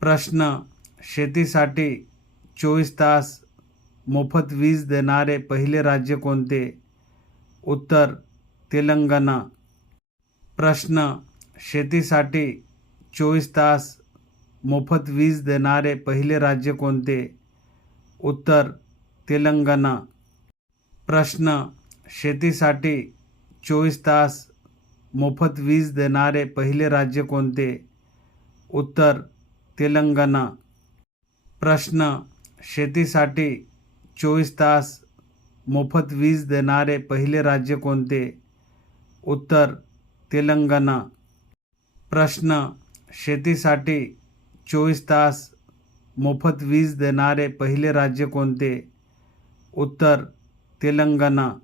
प्रश्न शेतीसाठी चोवीस तास मोफत वीज देणारे पहिले राज्य कोणते? उत्तर तेलंगणा. प्रश्न शेतीसाठी चोवीस तास मोफत वीज देणारे पहिले राज्य कोणते? उत्तर तेलंगणा. प्रश्न शेतीसाठी चोवीस तास मोफत वीज देणारे पहिले राज्य कोणते? उत्तर तेलंगणा. प्रश्न शेतीसाठी चोवीस तास मोफत वीज देणारे पहिले राज्य कोणते? उत्तर तेलंगणा. प्रश्न शेतीसाठी चोवीस तास मोफत वीज देणारे पहिले राज्य कोणते? उत्तर तेलंगणा.